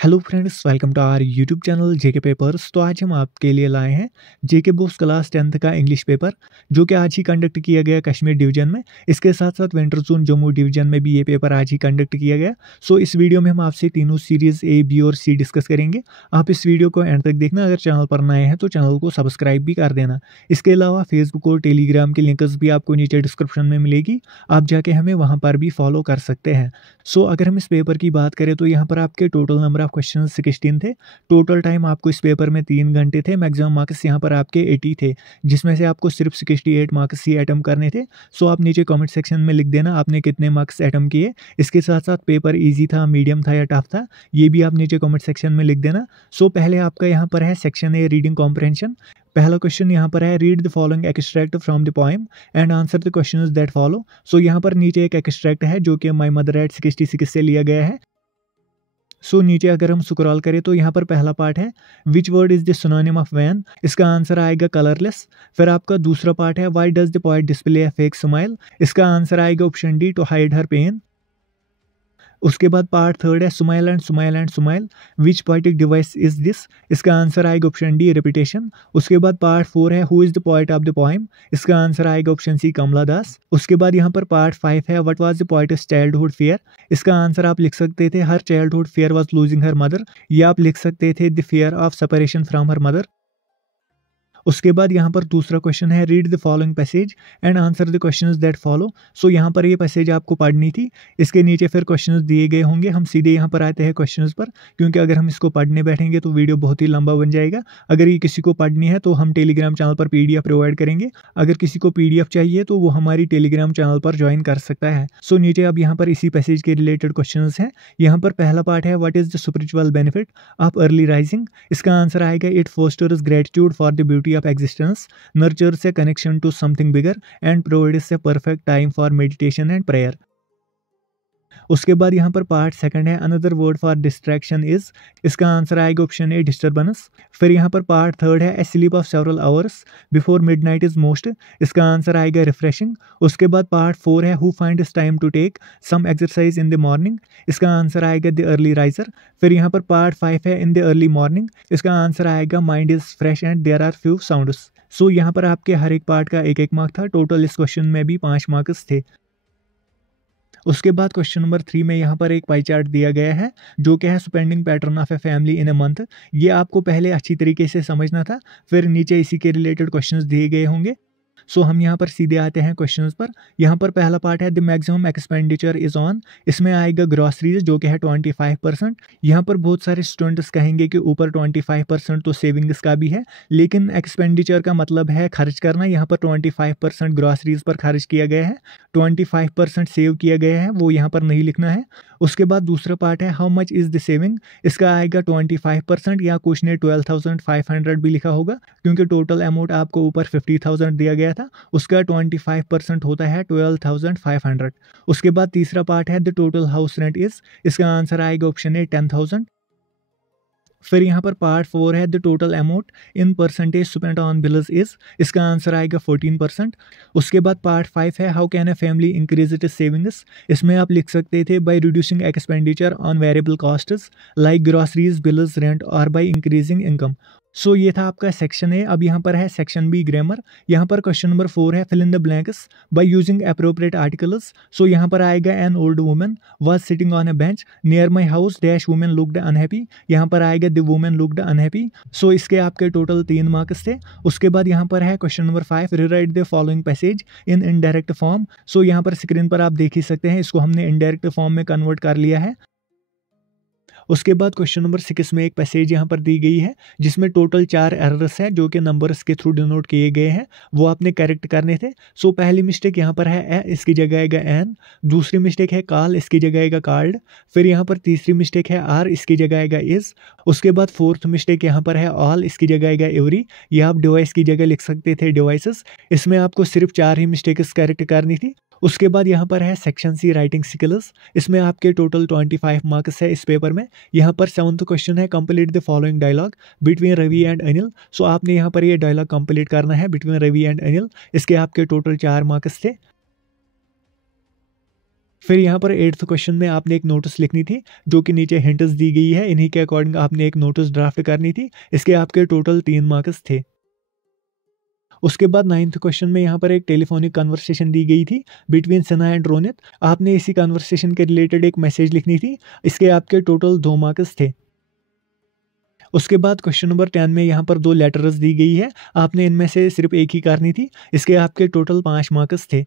Hello friends, welcome to our YouTube channel JK papers. तो आज हम आपके लिए लाए हैं जेके बोस क्लास 10th का इंग्लिश पेपर, जो कि आज ही कंडक्ट किया गया कश्मीर डिवीजन में। इसके साथ साथ विंटर जोन जम्मू डिवीजन में भी ये पेपर आज ही कंडक्ट किया गया। सो इस वीडियो में हम आपसे तीनों सीरीज ए, बी और सी डिस्कस करेंगे। आप इस वीडियो को एंड तक देखना। अगर चैनल पर नए हैं तो चैनल को सब्सक्राइब भी कर देना। इसके अलावा फेसबुक और टेलीग्राम के लिंक्स भी आपको नीचे डिस्क्रिप्शन में मिलेगी, आप जाके हमें वहाँ पर भी फॉलो कर सकते हैं। सो अगर हम इस पेपर की बात करें तो यहाँ पर आपके टोटल नंबर ऑफ क्वेश्चन 16 थे। टोटल टाइम आपको इस पेपर में 3 घंटे थे। मैक्सिमम मार्क्स यहाँ पर आपके 80 थे, जिसमें से आपको सिर्फ 68 मार्क्स ही अटेम्प्ट करने थे। सो आप नीचे कमेंट सेक्शन में लिख देना आपने कितने मार्क्स अटेम्प्ट किए। इसके साथ साथ पेपर ईजी था, मीडियम था या टफ था, ये भी आप नीचे कमेंट सेक्शन में लिख देना। सो पहले आपका यहाँ पर है सेक्शन ए, रीडिंग कॉम्प्रहेंशन। पहला क्वेश्चन यहाँ पर है, read the following extract from the poem and answer the questions that follow. So यहाँ पर नीचे एक एक्सट्रैक्ट है जो कि माय मदर एट 66 से लिया गया है। सो नीचे अगर हम स्क्रॉल करें तो यहाँ पर पहला पार्ट है, which word is the synonym of wan. इसका आंसर आएगा कलरलेस। फिर आपका दूसरा पार्ट है, why does the poet display a fake smile. इसका आंसर आएगा option D, to hide her pain. उसके बाद पार्ट थर्ड है, smile and smile and smile, which poetic device is this. इसका आंसर आएगा ऑप्शन डी, रिपीटेशन। उसके बाद part 4 है, who is the poet of the poem. इसका आंसर आएगा ऑप्शन सी, कमला दास। उसके बाद यहाँ पर पार्ट 5 है, what was the poet's childhood fear. इसका आंसर आप लिख सकते थे, her childhood fear was losing her mother, या आप लिख सकते थे the fear of separation from her mother. उसके बाद यहाँ पर दूसरा क्वेश्चन है, read the following passage and answer the questions that follow. So यहाँ पर ये पैसेज आपको पढ़नी थी। इसके नीचे फिर क्वेश्चंस दिए गए होंगे। हम सीधे यहाँ पर आते हैं क्वेश्चंस पर, क्योंकि अगर हम इसको पढ़ने बैठेंगे तो वीडियो बहुत ही लंबा बन जाएगा। अगर ये किसी को पढ़नी है तो हम टेलीग्राम चैनल पर PDF प्रोवाइड करेंगे। अगर किसी को PDF चाहिए तो वो हमारी टेलीग्राम चैनल पर ज्वाइन कर सकता है। सो नीचे अब यहाँ पर इसी पैसेज के रिलेटेड क्वेश्चन हैं। यहाँ पर पहला पार्ट है, what is the spiritual benefit of early rising. इसका आंसर आएगा, it fosters gratitude for the beauty of existence, nurtures a connection to something bigger and provides a perfect time for meditation and prayer. उसके बाद यहाँ पर part second है, another word for distraction is. इसका answer आएगा option A, disturbance. फिर यहाँ पर पार्ट थर्ड है, a sleep of several hours before midnight is most. इसका आंसर आएगा रिफ्रेशिंग। उसके बाद पार्ट 4 है, who finds time to take some exercise in the morning. इसका आंसर आएगा द अर्ली राइजर। फिर यहाँ पर पार्ट 5 है, इन द अर्ली मॉर्निंग। इसका आंसर आएगा mind is fresh and there are few sounds. So यहाँ पर आपके हर एक पार्ट का एक मार्क था। टोटल इस क्वेश्चन में भी 5 मार्क्स थे। उसके बाद क्वेश्चन नंबर 3 में यहाँ पर एक पाई चार्ट दिया गया है, जो कि है spending pattern of a family in a month. ये आपको पहले अच्छी तरीके से समझना था, फिर नीचे इसी के रिलेटेड क्वेश्चंस दिए गए होंगे। सो हम यहाँ पर सीधे आते हैं क्वेश्चंस पर। यहाँ पर पहला पार्ट है, the maximum expenditure is on. इसमें आएगा ग्रॉसरीज, जो कि है 25%। यहाँ पर बहुत सारे स्टूडेंट्स कहेंगे कि ऊपर 25% तो सेविंग्स का भी है, लेकिन एक्सपेंडिचर का मतलब है खर्च करना। यहाँ पर 25% ग्रॉसरीज पर खर्च किया गया है, 25% सेव किया गया है, वो यहाँ पर नहीं लिखना है। उसके बाद दूसरा पार्ट है, how much is the saving. इसका आएगा 25%, या कुछ ने 12,500 भी लिखा होगा, क्योंकि टोटल अमाउंट आपको ऊपर 50,000 दिया गया था। उसका 25% होता है 12,500। उसके बाद तीसरा पार्ट है, the total house rent is. इसका आंसर आएगा ऑप्शन ए, 10,000। फिर यहाँ पर पार्ट 4 है, the total amount in percentage spent on bills is. इसका आंसर आएगा 14%। उसके बाद पार्ट 5 है, how can a family increase it savings. इसमें आप लिख सकते थे, by reducing expenditure on variable costs like groceries, bills, rent, और बाय इंक्रीजिंग इनकम। सो ये था आपका सेक्शन ए। अब यहाँ पर है सेक्शन बी, ग्रामर। यहाँ पर क्वेश्चन नंबर 4 है, fill in the blanks by using appropriate articles. So यहाँ पर आएगा, an old woman was sitting on a bench near my house dash women looked unhappy. यहाँ पर आएगा, the women looked unhappy. So इसके आपके total 3 marks थे। उसके बाद यहाँ पर है question number 5, rewrite the following passage in indirect form. So यहाँ पर स्क्रीन पर आप देख ही सकते हैं, इसको हमने इनडायरेक्ट फॉर्म में कन्वर्ट कर लिया है। उसके बाद क्वेश्चन नंबर 6 में एक पैसेज यहाँ पर दी गई है, जिसमें टोटल 4 एरर्स हैं, जो कि नंबर्स के थ्रू डिनोट किए गए हैं, वो आपने करेक्ट करने थे। सो पहली मिस्टेक यहाँ पर है, ए इसकी जगह आएगा एन। दूसरी मिस्टेक है, काल इसकी जगह आएगा कार्ड। फिर यहाँ पर तीसरी मिस्टेक है, आर इसकी जगह आएगा इज। उसके बाद फोर्थ मिस्टेक यहाँ पर है, ऑल इसकी जगह आएगा एवरी, या आप डिवाइस की जगह लिख सकते थे डिवाइसेस। इसमें आपको सिर्फ 4 ही मिस्टेक्स करेक्ट करनी थी। उसके बाद यहाँ पर है सेक्शन सी, राइटिंग स्किल्स। इसमें आपके टोटल 25 मार्क्स है इस पेपर में। यहाँ पर 7th क्वेश्चन है, complete the following dialogue between Ravi and Anil. So आपने यहाँ पर ये डायलॉग कंप्लीट करना है बिटवीन रवि एंड अनिल। इसके आपके टोटल 4 मार्क्स थे। फिर यहाँ पर 8th क्वेश्चन में आपने एक नोटिस लिखनी थी, जो कि नीचे हिंट्स दी गई है, इन्हीं के अकॉर्डिंग आपने एक नोटिस ड्राफ्ट करनी थी। इसके आपके टोटल 3 मार्क्स थे। उसके बाद 9th क्वेश्चन में यहाँ पर एक टेलीफोनिक कन्वर्सेशन दी गई थी बिटवीन सना एंड रोनित। आपने इसी कन्वर्सेशन के रिलेटेड एक मैसेज लिखनी थी। इसके आपके टोटल 2 मार्क्स थे। उसके बाद क्वेश्चन नंबर 10 में यहाँ पर 2 लेटर्स दी गई है, आपने इनमें से सिर्फ एक ही करनी थी। इसके आपके टोटल 5 मार्क्स थे।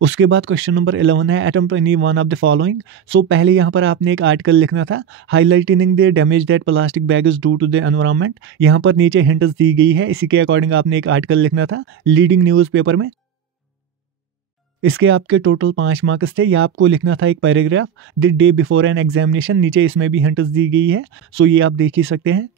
उसके बाद क्वेश्चन नंबर 11 है attempt any one of the following. So पहले यहाँ पर आपने एक आर्टिकल लिखना था, highlighting the damage that plastic bag is do to the environment. यहाँ पर नीचे हिंट्स दी गई है, इसी के अकॉर्डिंग आपने एक आर्टिकल लिखना था लीडिंग न्यूज़पेपर में। इसके आपके टोटल 5 मार्क्स थे। या आपको लिखना था एक paragraph the day before an examination, नीचे इसमें भी हिंट्स दी गई है, सो ये आप देख ही सकते हैं।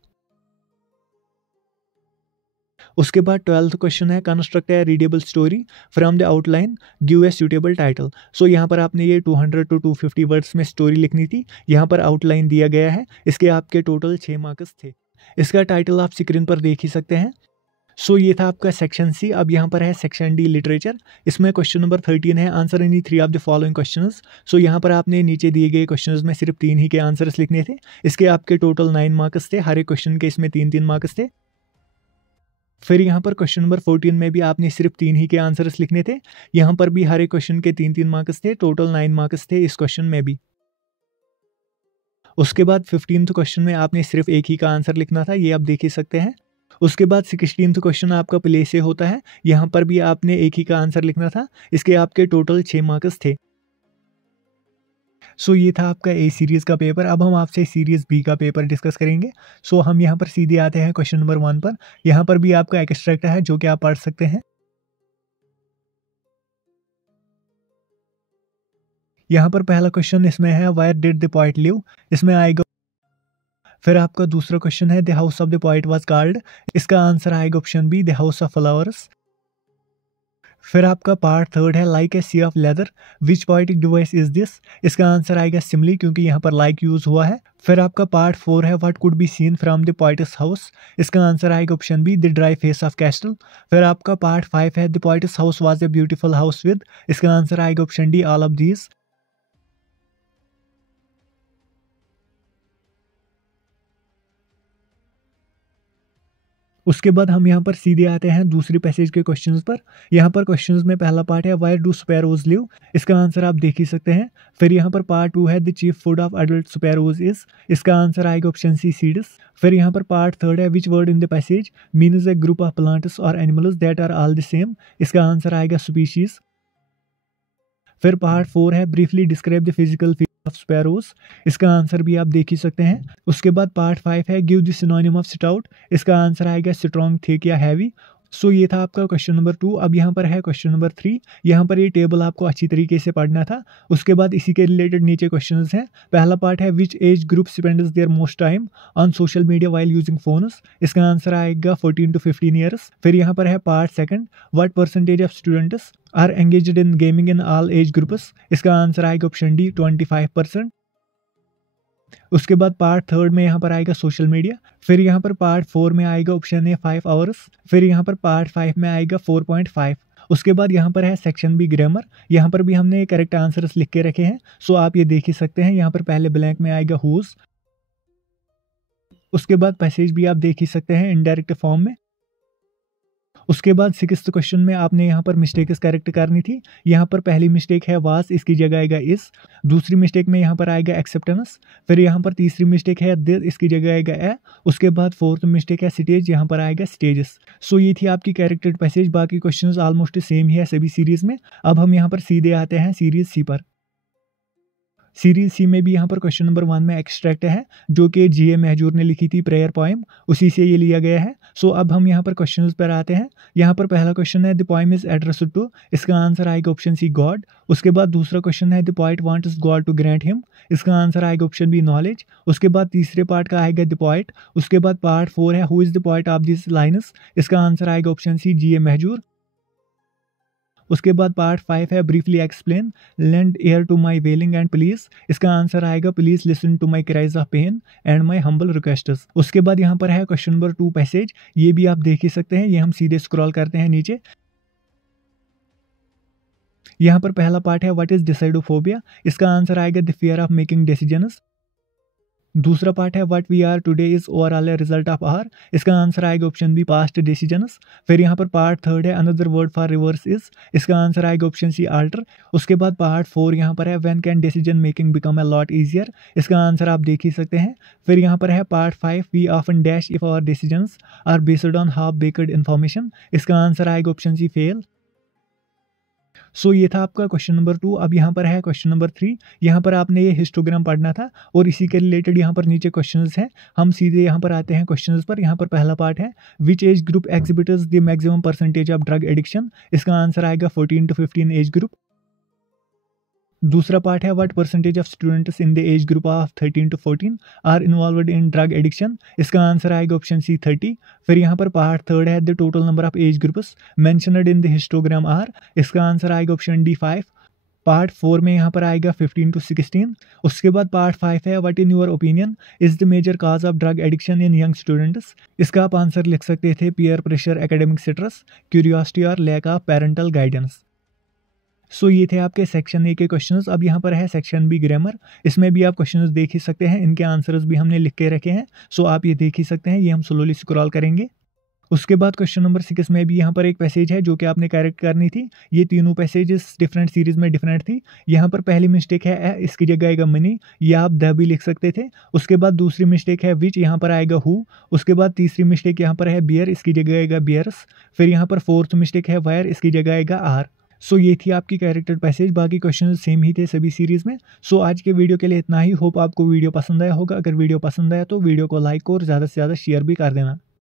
उसके बाद 12th क्वेश्चन है construct a readable story from the outline, give a suitable title. So यहाँ पर आपने ये 200 to 250 वर्ड्स में स्टोरी लिखनी थी। यहाँ पर आउटलाइन दिया गया है, इसके आपके टोटल 6 मार्क्स थे। इसका टाइटल आप स्क्रीन पर देख ही सकते हैं। सो ये था आपका सेक्शन सी। अब यहाँ पर है सेक्शन डी लिटरेचर। इसमें क्वेश्चन नंबर 13 है answer any 3 of the following questions. So यहाँ पर आपने नीचे दिए गए क्वेश्चंस में सिर्फ 3 ही के आंसर्स लिखने थे। इसके आपके टोटल 9 मार्क्स थे। हर एक क्वेश्चन के इसमें 3-3 मार्क्स थे। फिर यहाँ पर क्वेश्चन नंबर 14 में भी आपने सिर्फ 3 ही के आंसर्स लिखने थे। यहाँ पर भी हर एक क्वेश्चन के 3-3 मार्क्स थे। टोटल 9 मार्क्स थे इस क्वेश्चन में भी। उसके बाद 15th क्वेश्चन में आपने सिर्फ एक ही का आंसर लिखना था, ये आप देख ही सकते हैं। उसके बाद 16th क्वेश्चन आपका प्ले से होता है, यहाँ पर भी आपने एक ही का आंसर लिखना था। इसके आपके टोटल 6 मार्क्स थे। सो ये था आपका ए सीरीज़ का पेपर। अब हम आपसे सीरीज़ बी का पेपर डिस्कस करेंगे। सो हम यहाँ पर सीधे आते हैं क्वेश्चन नंबर 1 पर। यहाँ पर भी आपका एक्सट्रैक्ट है जो कि आप पढ़ सकते हैं। यहाँ पर पहला क्वेश्चन इसमें है where did the poet live, इसमें आएगा। फिर आपका दूसरा क्वेश्चन है the house of the poet was called, इसका आंसर आएगा option B the house of flowers. फिर आपका पार्ट 3 है like a sea of leather, which poetic device is this, इसका आंसर आएगा सिमली, क्योंकि यहाँ पर लाइक यूज हुआ है। फिर आपका पार्ट 4 है what could be seen from the poets house, इसका आंसर आएगा option B the dry face of castle. फिर आपका पार्ट 5 है the poets house was a beautiful house with, इसका आंसर आएगा option D all of these. उसके बाद हम यहाँ पर सीधे आते हैं दूसरी पैसेज के क्वेश्चंस पर। यहाँ पर क्वेश्चंस में पहला पार्ट है वायर डू स्पैरोज लिव, इसका आंसर आप देख ही सकते हैं। फिर यहाँ पर पार्ट 2 है the chief food of adult sparrows is, इसका आंसर आएगा ऑप्शन सी सीड्स। फिर यहाँ पर पार्ट 3 है which word in the passage means a group of plants और animals that are all the same, इसका आंसर आएगा स्पीशीज। फिर पार्ट 4 है briefly describe the physical of sparrows, इसका आंसर भी आप देख ही सकते हैं। उसके बाद पार्ट 5 है give the synonym of stout, इसका आंसर आएगा स्ट्रॉन्ग, थिक या हैवी। सो ये था आपका क्वेश्चन नंबर 2। अब यहाँ पर है क्वेश्चन नंबर 3। यहाँ पर ये टेबल आपको अच्छी तरीके से पढ़ना था। उसके बाद इसी के रिलेटेड नीचे क्वेश्चंस हैं। पहला पार्ट है which age group spends their most time on social media while using phones, इसका आंसर आएगा 14 to 15 ईयर्स। फिर यहाँ पर है part 2 what percentage of students are engaged in gaming in all age groups, इसका आंसर आएगा option D 25%। उसके बाद पार्ट 3 में यहाँ पर आएगा सोशल मीडिया। फिर यहाँ पर पार्ट 4 में आएगा ऑप्शन ए 5 आवर्स। फिर यहाँ पर पार्ट 5 में आएगा 4.5। उसके बाद यहाँ पर है सेक्शन बी ग्रामर। यहाँ पर भी हमने करेक्ट आंसर्स लिख के रखे हैं, सो आप ये देख ही सकते हैं। यहाँ पर पहले ब्लैंक में आएगा हुज। उसके बाद पैसेज भी आप देख ही सकते हैं इनडायरेक्ट फॉर्म में। उसके बाद 6th क्वेश्चन में आपने यहाँ पर मिस्टेक्स करेक्ट करनी थी। यहाँ पर पहली मिस्टेक है वास, इसकी जगह आएगा इस। दूसरी मिस्टेक में यहाँ पर आएगा एक्सेप्टेंस। फिर यहाँ पर तीसरी मिस्टेक है दिस, इसकी जगह आएगा ए। उसके बाद 4th मिस्टेक है स्टेज, यहाँ पर आएगा स्टेजेस। सो ये थी आपकी कैरेक्टर पैसेज। बाकी क्वेश्चंस ऑलमोस्ट सेम ही है सभी सीरीज में। अब हम यहाँ पर सीधे आते हैं सीरीज सी पर। सीरीज सी में भी यहाँ पर क्वेश्चन नंबर 1 में एक्सट्रैक्ट है जो कि G.A. महजूर ने लिखी थी प्रेयर पोएम, उसी से ये लिया गया है। सो अब हम यहाँ पर क्वेश्चंस पर आते हैं। यहाँ पर पहला क्वेश्चन है the poem is addressed to, इसका आंसर आएगा ऑप्शन सी गॉड। उसके बाद दूसरा क्वेश्चन है the poet wants God to grant him, इसका आंसर आएगा ऑप्शन बी नॉलेज। उसके बाद तीसरे पार्ट का आएगा द पोएट। उसके बाद पार्ट 4 है who is the poet of this lines, इसका आंसर आएगा ऑप्शन सी G.A. महजूर। उसके बाद पार्ट 5 है briefly explain lend ear to my wailing and please, इसका आंसर आएगा please listen to my cries of pain and my humble requests. उसके बाद यहाँ पर है क्वेश्चन नंबर 2 पैसेज, ये भी आप देख ही सकते हैं। ये हम सीधे स्क्रॉल करते हैं नीचे। यहाँ पर पहला पार्ट है व्हाट इज डिसाइडोफोबिया, इसका आंसर आएगा the fear of making decisions. दूसरा पार्ट है what we are today is overall a result of our, इसका आंसर आएगा ऑप्शन बी पास्ट डिसीजंस। फिर यहाँ पर पार्ट थर्ड है another word for reverse is, इसका आंसर आएगा ऑप्शन सी आल्टर। उसके बाद पार्ट फोर यहाँ पर है when can decision making become a lot easier, इसका आंसर आप देख ही सकते हैं। फिर यहाँ पर है part five we often dash if our decisions are based on half baked information, इसका आंसर आएगा ऑप्शन सी फेल। सो ये था आपका क्वेश्चन नंबर 2। अब यहाँ पर है क्वेश्चन नंबर 3। यहाँ पर आपने ये हिस्टोग्राम पढ़ना था और इसी के रिलेटेड यहाँ पर नीचे क्वेश्चंस हैं। हम सीधे यहाँ पर आते हैं क्वेश्चंस पर। यहाँ पर पहला पार्ट है which age group exhibits the maximum percentage of drug addiction, इसका आंसर आएगा 14 to 15 एज ग्रुप। दूसरा पार्ट है what percentage of students in the age group of 13 to 14 are involved in drug addiction, इसका answer आएगा option C 30। फिर यहाँ पर part third है the total number of age groups mentioned in the histogram are, इसका answer आएगा option D 5। Part 4 में यहाँ पर आएगा 15 to 16। उसके बाद पार्ट 5 है what in your opinion is the major cause of drug addiction in young students, इसका आप आंसर लिख सकते थे peer pressure, academic stress, curiosity और lack of parental guidance. So ये थे आपके सेक्शन ए के क्वेश्चंस। अब यहाँ पर है सेक्शन बी ग्रामर, इसमें भी आप क्वेश्चंस देख ही सकते हैं, इनके आंसर्स भी हमने लिख के रखे हैं। सो आप ये देख ही सकते हैं, ये हम स्लोली स्क्रॉल करेंगे। उसके बाद क्वेश्चन नंबर 6 में भी यहाँ पर एक पैसेज है जो कि आपने करेक्ट करनी थी। ये तीनों पैसेजेस डिफरेंट सीरीज में डिफरेंट थी। यहाँ पर पहली मिस्टेक है इसकी जगह आएगा मनी, या आप द भी लिख सकते थे। उसके बाद दूसरी मिस्टेक है विच, यहाँ पर आएगा हु। उसके बाद तीसरी मिस्टेक यहाँ पर है बियर, इसकी जगह आएगा बियर्स। फिर यहाँ पर फोर्थ मिस्टेक है वायर, इसकी जगह आएगा आर। सो ये थी आपकी कैरेक्टर पैसेज, बाकी क्वेश्चन सेम ही थे सभी सीरीज में। सो आज के वीडियो के लिए इतना ही। होप आपको वीडियो पसंद आया होगा। अगर वीडियो पसंद आया तो वीडियो को लाइक और ज़्यादा से ज़्यादा शेयर भी कर देना।